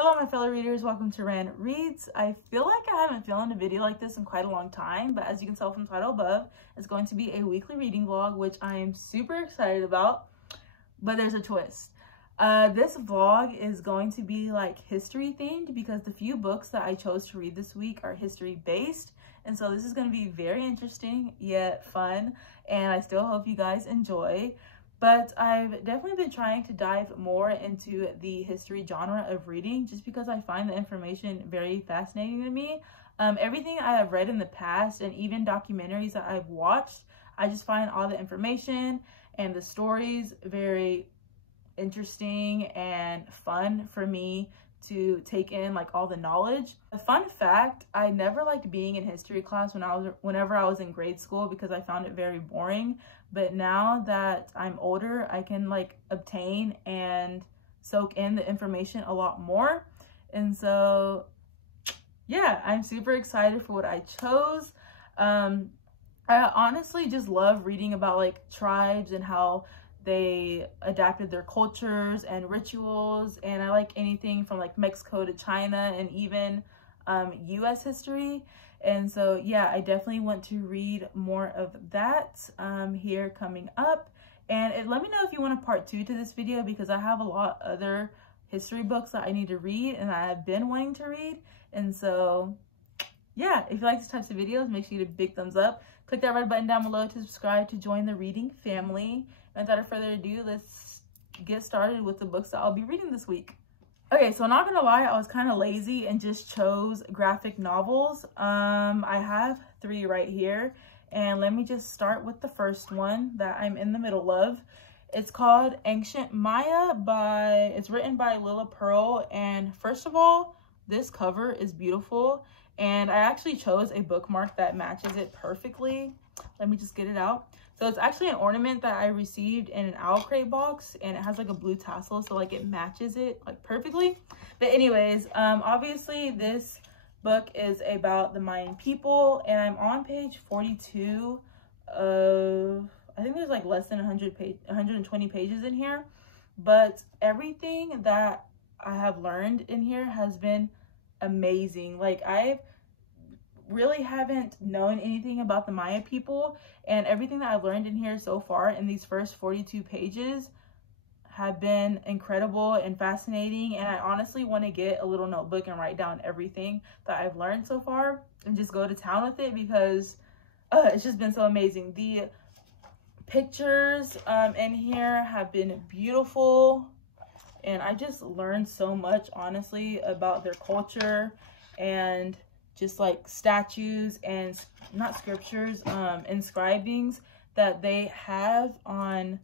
Hello my fellow readers, welcome to Goodreads Reads. I feel like I haven't filmed a video like this in quite a long time, but as you can tell from the title above, it's going to be a weekly reading vlog, which I am super excited about, but there's a twist. This vlog is going to be like history themed because the few books that I chose to read this week are history based, and so this is going to be very interesting yet fun, and I still hope you guys enjoy. But I've definitely been trying to dive more into the history genre of reading just because I find the information very fascinating to me. Everything I have read in the past and even documentaries that I've watched, I just find all the information and the stories very interesting and fun for me to take in, like all the knowledge. A fun fact, I never liked being in history class whenever I was in grade school because I found it very boring. But now that I'm older, I can like obtain and soak in the information a lot more. And so yeah, I'm super excited for what I chose. I honestly just love reading about like tribes and how they adapted their cultures and rituals, and I like anything from like Mexico to China and even US history. And so yeah, I definitely want to read more of that here coming up. And let me know if you want a part 2 to this video because I have a lot other history books that I need to read and that I've been wanting to read. And so yeah, if you like these types of videos, make sure you hit a big thumbs up. Click that red button down below to subscribe to join the reading family. And without further ado, let's get started with the books that I'll be reading this week. Okay, so not gonna lie, I was kind of lazy and just chose graphic novels. I have 3 right here, and let me just start with the first one that I'm in the middle of. It's called Ancient Maya it's written by Lila Pearl, and first of all, this cover is beautiful, and I actually chose a bookmark that matches it perfectly. Let me just get it out. So it's actually an ornament that I received in an owl crate box, and it has like a blue tassel, so like it matches it like perfectly. But anyways, obviously this book is about the Mayan people, and I'm on page 42 of, I think there's like less than 120 pages in here, but everything that I have learned in here has been amazing. Like I really haven't known anything about the Maya people, and everything that I've learned in here so far in these first 42 pages have been incredible and fascinating, and I honestly want to get a little notebook and write down everything that I've learned so far and just go to town with it because it's just been so amazing. The pictures in here have been beautiful, and I just learned so much honestly about their culture and just like statues and not scriptures, inscribings that they have on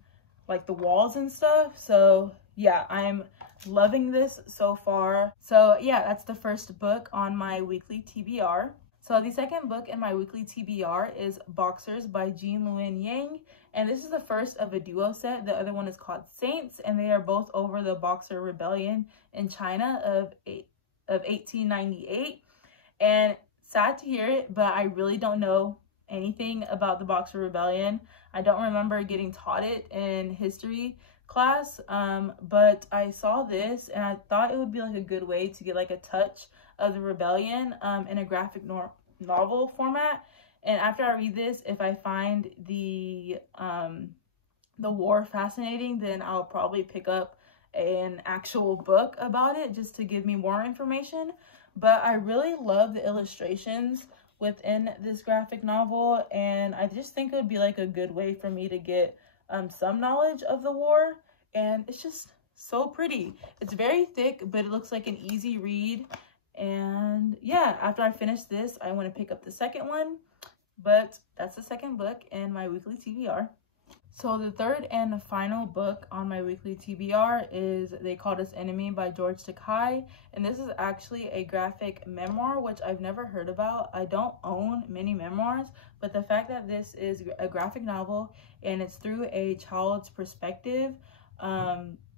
like the walls and stuff. So yeah, I'm loving this so far. So yeah, that's the first book on my weekly TBR. So the second book in my weekly TBR is Boxers by Jean Luen Yang, and this is the first of a duo set. The other one is called Saints, and they are both over the Boxer Rebellion in China of 1898. And sad to hear it, but I really don't know anything about the Boxer Rebellion. I don't remember getting taught it in history class, but I saw this and I thought it would be like a good way to get like a touch of the rebellion in a graphic novel format. And after I read this, if I find the war fascinating, then I'll probably pick up an actual book about it just to give me more information. But I really love the illustrations within this graphic novel, and I just think it would be like a good way for me to get some knowledge of the war. And it's just so pretty. It's very thick, but it looks like an easy read. And yeah, after I finish this, I want to pick up the second one. But that's the second book in my weekly TBR. So the third and the final book on my weekly TBR is They Called Us Enemy by George Takei. And this is actually a graphic memoir, which I've never heard about. I don't own many memoirs, but the fact that this is a graphic novel and it's through a child's perspective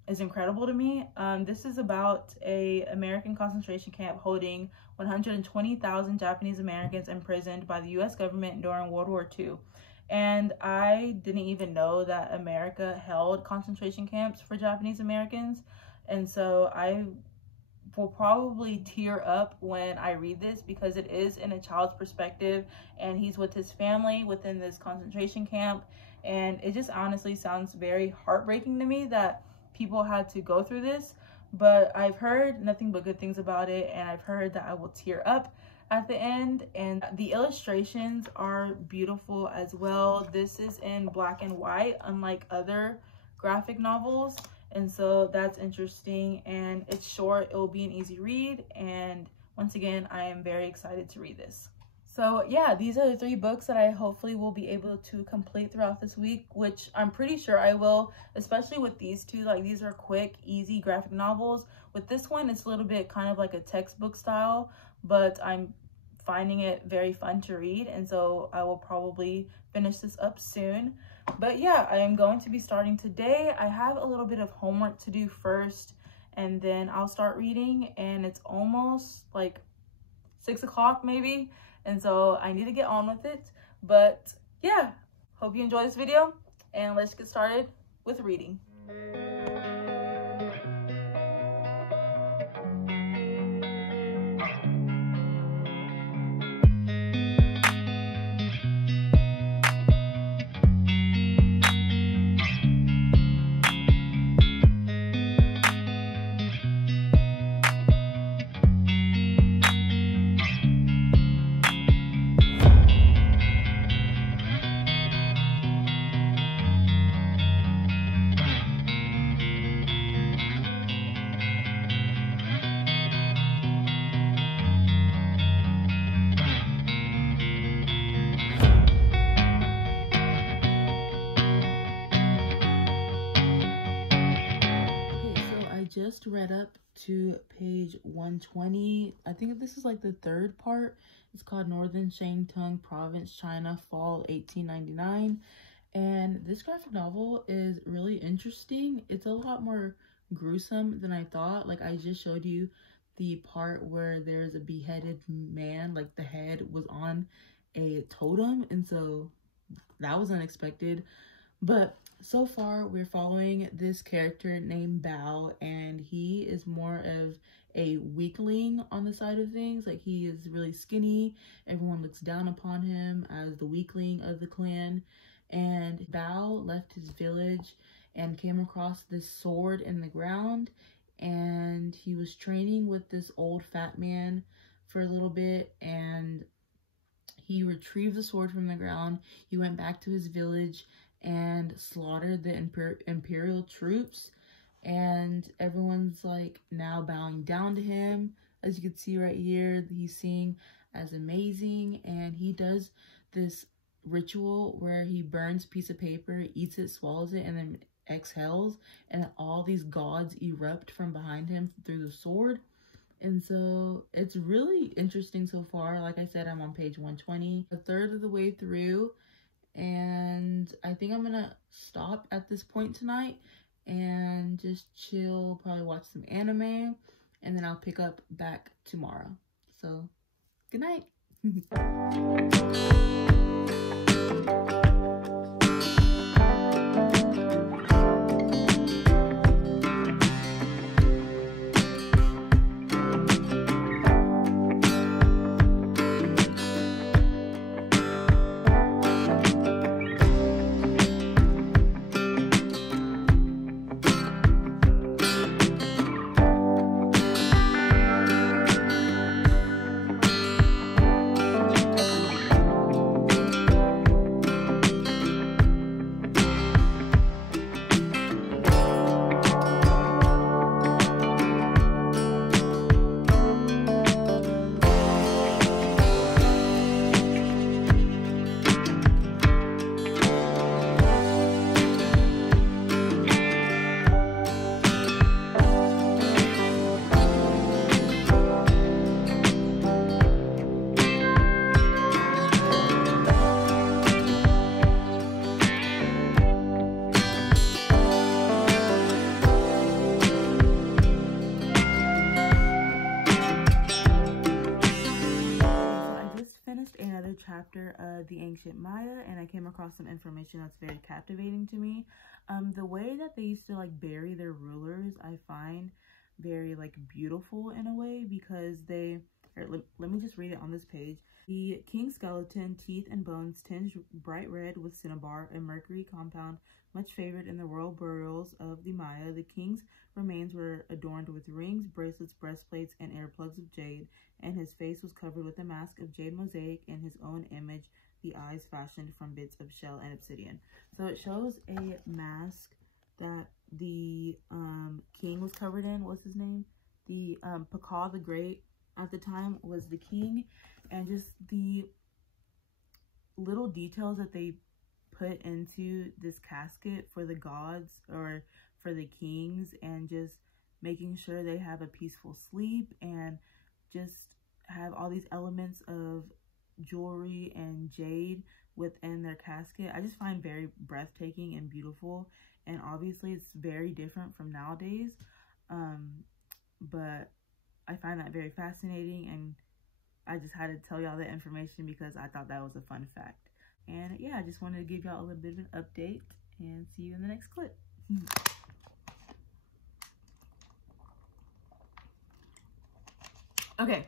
is incredible to me. This is about an American concentration camp holding 120,000 Japanese Americans imprisoned by the US government during World War II. And I didn't even know that America held concentration camps for Japanese Americans. And so I will probably tear up when I read this, because it is in a child's perspective and he's with his family within this concentration camp. And it just honestly sounds very heartbreaking to me that people had to go through this. But I've heard nothing but good things about it, and I've heard that I will tear up at the end. And the illustrations are beautiful as well. This is in black and white, unlike other graphic novels, and so that's interesting. And it's short, it will be an easy read, and once again, I am very excited to read this. So yeah, these are the 3 books that I hopefully will be able to complete throughout this week, which I'm pretty sure I will, especially with these 2. Like, these are quick, easy graphic novels. With this one, it's a little bit kind of like a textbook style, but I'm finding it very fun to read, and so I will probably finish this up soon. But yeah, I am going to be starting today. I have a little bit of homework to do first, and then I'll start reading, and it's almost like 6 o'clock maybe, and so I need to get on with it. But yeah, hope you enjoy this video, and let's get started with reading. Just read up to page 120. I think this is like the 3rd part. It's called Northern Shantung Province, China, Fall 1899. And this graphic novel is really interesting. It's a lot more gruesome than I thought. Like, I just showed you the part where there's a beheaded man, like the head was on a totem, and so that was unexpected. But so far, we're following this character named Bao, and he is more of a weakling on the side of things. Like, he is really skinny. Everyone looks down upon him as the weakling of the clan. And Bao left his village and came across this sword in the ground, and he was training with this old fat man for a little bit, and he retrieved the sword from the ground. He went back to his village and slaughtered the imperial troops, and everyone's like now bowing down to him. As you can see right here, he's seen as amazing, and he does this ritual where he burns a piece of paper, eats it, swallows it, and then exhales, and all these gods erupt from behind him through the sword. And so it's really interesting so far. Like I said, I'm on page 120, a third of the way through, and I think I'm gonna stop at this point tonight and just chill, probably watch some anime, and then I'll pick up back tomorrow. So good night. Chapter of the ancient Maya, and I came across some information that's very captivating to me. The way that they used to like bury their rulers, I find very like beautiful in a way, because they, let me just read it on this page. The king's skeleton, teeth and bones tinged bright red with cinnabar, a mercury compound much favored in the royal burials of the Maya. The king's remains were adorned with rings, bracelets, breastplates, and earplugs of jade, and his face was covered with a mask of jade mosaic in his own image, the eyes fashioned from bits of shell and obsidian. So it shows a mask that the king was covered in. What's his name? The Paka the Great at the time was the king, and just the little details that they put into this casket for the gods or for the kings, and just making sure they have a peaceful sleep, and just have all these elements of jewelry and jade within their casket. I just find very breathtaking and beautiful, and obviously it's very different from nowadays, but I find that very fascinating, and I just had to tell y'all that information because I thought that was a fun fact. And yeah, I just wanted to give y'all a little bit of an update, and see you in the next clip. Okay,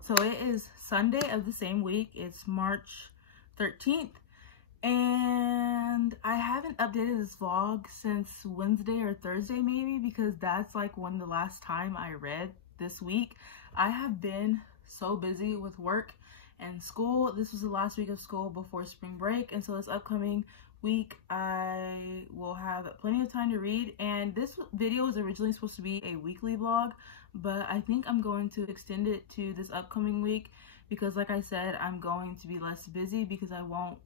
so it is Sunday of the same week. It's March 13th, and I haven't updated this vlog since Wednesday or Thursday maybe, because that's like when the last time I read this week. I have been so busy with work and school. This was the last week of school before spring break, and so this upcoming week I will have plenty of time to read. And this video was originally supposed to be a weekly vlog, but I think I'm going to extend it to this upcoming week, because like I said, I'm going to be less busy because I won't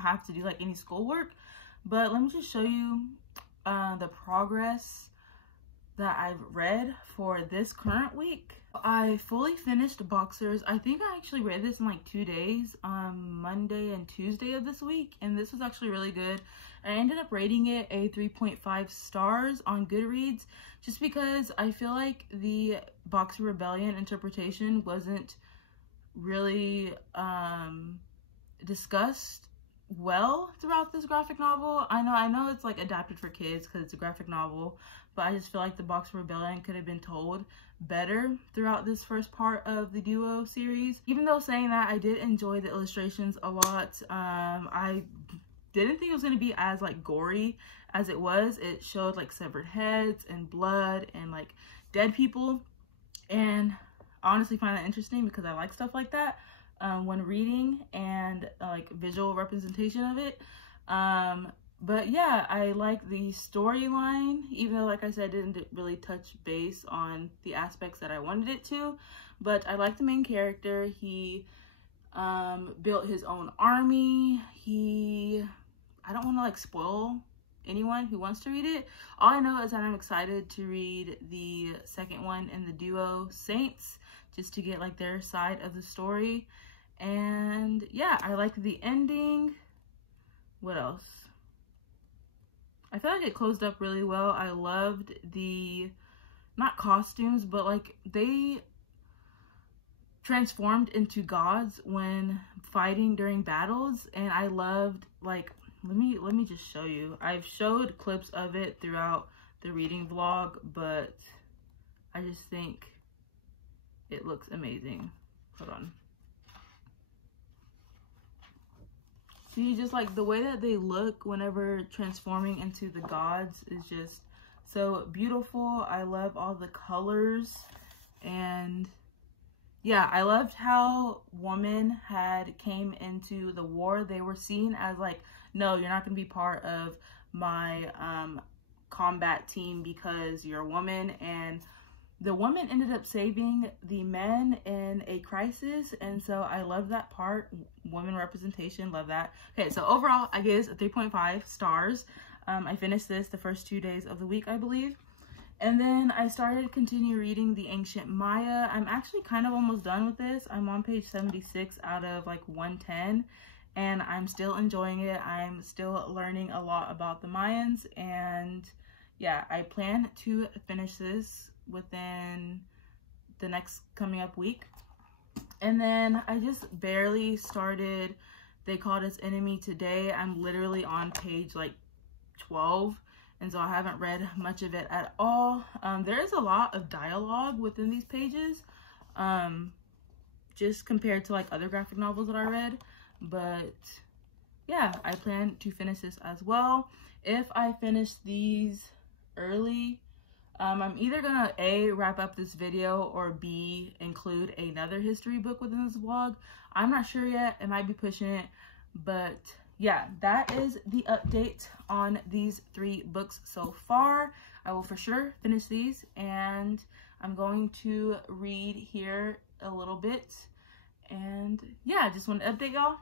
have to do like any schoolwork. But let me just show you the progress that I've read for this current week. I fully finished Boxers. I think I actually read this in like 2 days, Monday and Tuesday of this week, and this was actually really good. I ended up rating it a 3.5 stars on Goodreads, just because I feel like the Boxer Rebellion interpretation wasn't really discussed well throughout this graphic novel. I know it's like adapted for kids because it's a graphic novel, but I just feel like the Boxer Rebellion could have been told better throughout this first part of the duo series. Even though saying that, I did enjoy the illustrations a lot. I didn't think it was going to be as like gory as it was. It showed like severed heads and blood and like dead people, and I honestly find that interesting because I like stuff like that when reading, and like visual representation of it. But yeah, I like the storyline, even though like I said, it didn't really touch base on the aspects that I wanted it to. But I like the main character. He built his own army. I don't want to like spoil anyone who wants to read it. All I know is that I'm excited to read the second one in the duo, Saints, just to get like their side of the story. And yeah, I like the ending. What else? I feel like it closed up really well. I loved the, not costumes, but like they transformed into gods when fighting during battles, and I loved like, let me just show you. I've showed clips of it throughout the reading vlog, but I just think it looks amazing. Hold on. See, just like the way that they look whenever transforming into the gods is just so beautiful. I love all the colors, and yeah, I loved how women came into the war. They were seen as like, no, you're not gonna be part of my combat team because you're a woman. And the woman ended up saving the men in a crisis, and so I love that part. Women representation, love that. Okay, so overall I give this a 3.5 stars. I finished this the first 2 days of the week, I believe, and then I started to continue reading the Ancient Maya. I'm actually kind of almost done with this. I'm on page 76 out of like 110, and I'm still enjoying it. I'm still learning a lot about the Mayans, and yeah, I plan to finish this within the next coming up week. And then I just barely started They Called Us Enemy today. I'm literally on page like 12, and so I haven't read much of it at all. There is a lot of dialogue within these pages, just compared to like other graphic novels that I read. But yeah, I plan to finish this as well. If I finish these early, I'm either gonna A, wrap up this video, or B, include another history book within this vlog. I'm not sure yet. It might be pushing it, but yeah, that is the update on these 3 books so far. I will for sure finish these, and I'm going to read here a little bit. And yeah, I just want to update y'all.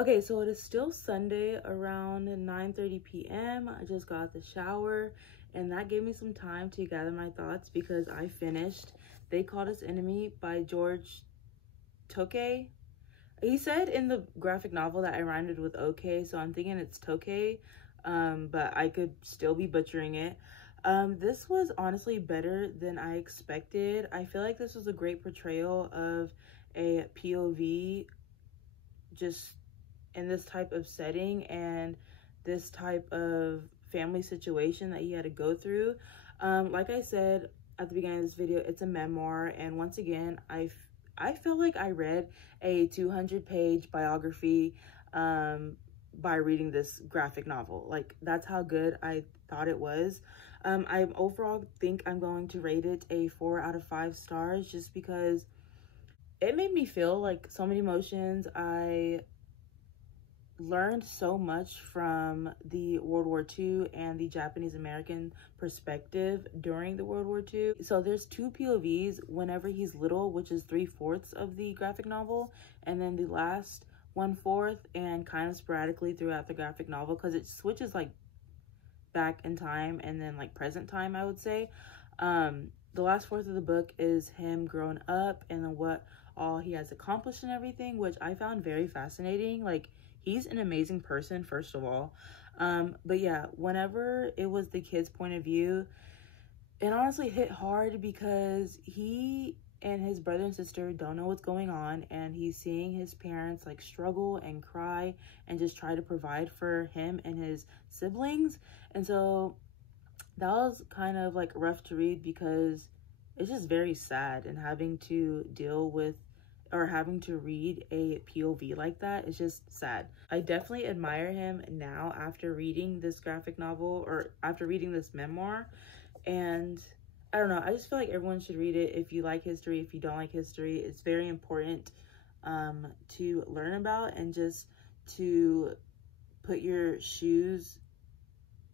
Okay, so it is still Sunday around 9:30 p.m. I just got out the shower, and that gave me some time to gather my thoughts because I finished They Called Us Enemy by George Takei. He said in the graphic novel that I rhymed it with okay, so I'm thinking it's Tokei, but I could still be butchering it. This was honestly better than I expected. I feel like this was a great portrayal of a POV just in this type of setting and this type of family situation that he had to go through. Like I said at the beginning of this video, it's a memoir, and once again, I feel like I read a 200-page biography by reading this graphic novel. Like, that's how good I thought it was. I overall think I'm going to rate it a 4 out of 5 stars just because it made me feel like so many emotions. I learned so much from the World War II and the Japanese American perspective during the World War II. So there's 2 POVs whenever he's little, which is 3/4 of the graphic novel, and then the last 1/4 and kind of sporadically throughout the graphic novel, because it switches like back in time and then like present time, I would say. The last 1/4 of the book is him growing up and then what all he has accomplished and everything, which I found very fascinating. Like, he's an amazing person, first of all. But yeah, whenever it was the kid's point of view, it honestly hit hard because he and his brother and sister don't know what's going on, and he's seeing his parents like struggle and cry and just try to provide for him and his siblings. And so that was kind of like rough to read because it's just very sad, and having to deal with or having to read a POV like that is just sad. I definitely admire him now after reading this graphic novel or after reading this memoir. And I don't know, I just feel like everyone should read it if you like history, if you don't like history. It's very important to learn about and just to put your shoes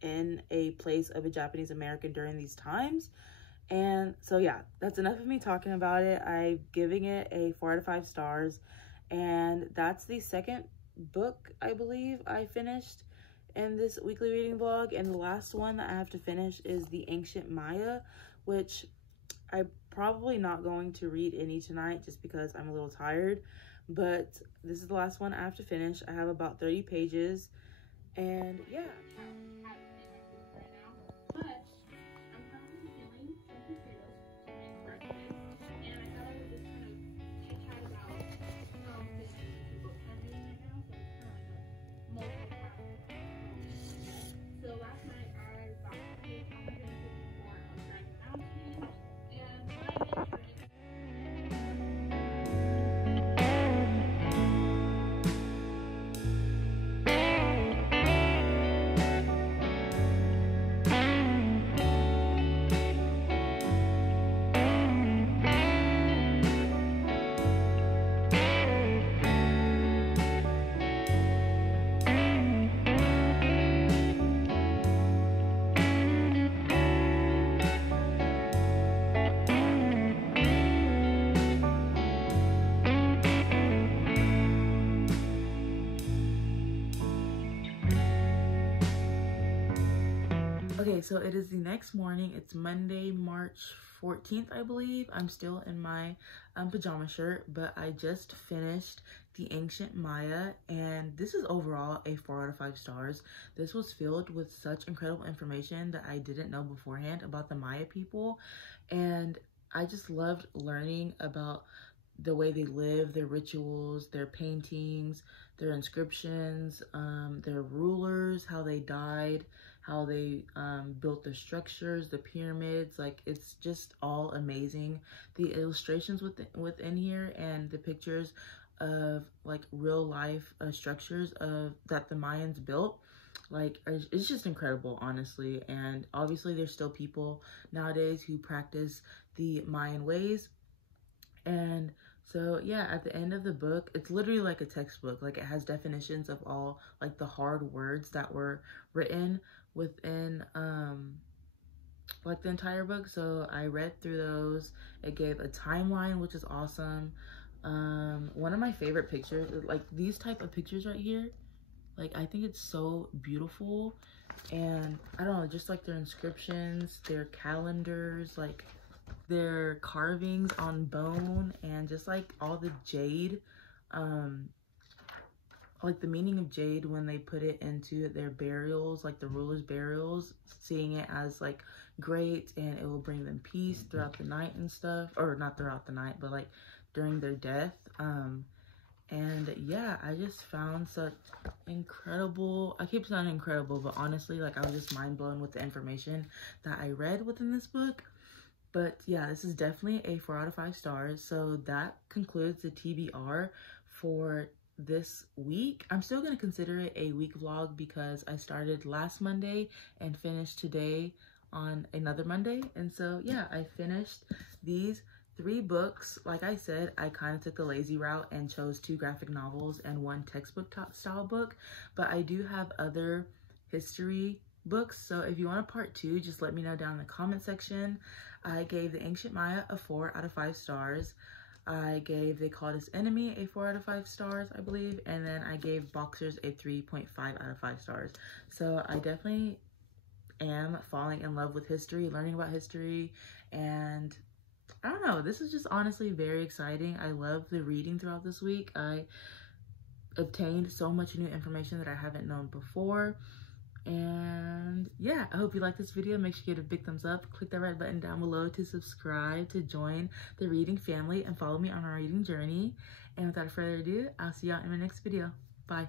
in a place of a Japanese American during these times. And so yeah, that's enough of me talking about it. I'm giving it a 4 out of 5 stars, and that's the second book I believe I finished in this weekly reading vlog. And the last one that I have to finish is The Ancient Maya, which I'm probably not going to read any tonight just because I'm a little tired, but this is the last one I have to finish. I have about 30 pages, and yeah. Okay, so it is the next morning. It's Monday, March 14th, I believe. I'm still in my pajama shirt, but I just finished The Ancient Maya, and this is overall a 4 out of 5 stars. This was filled with such incredible information that I didn't know beforehand about the Maya people, and I just loved learning about the way they live, their rituals, their paintings, their inscriptions, their rulers, how they died, how they built their structures, the pyramids. Like, it's just all amazing. The illustrations within here and the pictures of like real life structures that the Mayans built, like, it's just incredible, honestly. And obviously there's still people nowadays who practice the Mayan ways. And so yeah, at the end of the book, it's literally like a textbook. Like, it has definitions of all like the hard words that were written within like the entire book. So I read through those. It gave a timeline, which is awesome. One of my favorite pictures, like these type of pictures right here, like, I think it's so beautiful. And I don't know, just like their inscriptions, their calendars, like their carvings on bone, and just like all the jade, like the meaning of jade when they put it into their burials, like the rulers' burials, seeing it as like great and it will bring them peace throughout the night and stuff, or not throughout the night, but like during their death. And yeah, I just found such incredible, I keep saying incredible, but honestly, like, I was just mind blown with the information that I read within this book. But yeah, this is definitely a 4 out of 5 stars. So that concludes the TBR for this week. I'm still going to consider it a week vlog because I started last Monday and finished today on another Monday. And so yeah, I finished these 3 books. Like I said, I kind of took the lazy route and chose 2 graphic novels and 1 textbook style book, but I do have other history books. So if you want a part 2, just let me know down in the comment section. I gave The Ancient Maya a 4 out of 5 stars. I gave They Called Us Enemy a 4 out of 5 stars, I believe. And then I gave Boxers a 3.5 out of 5 stars. So I definitely am falling in love with history, learning about history, and I don't know, this is just honestly very exciting. I love the reading throughout this week. I obtained so much new information that I haven't known before. And yeah, I hope you like this video. Make sure you give it a big thumbs up. Click that red button down below to subscribe, to join the reading family, and follow me on our reading journey. And without further ado, I'll see y'all in my next video. Bye.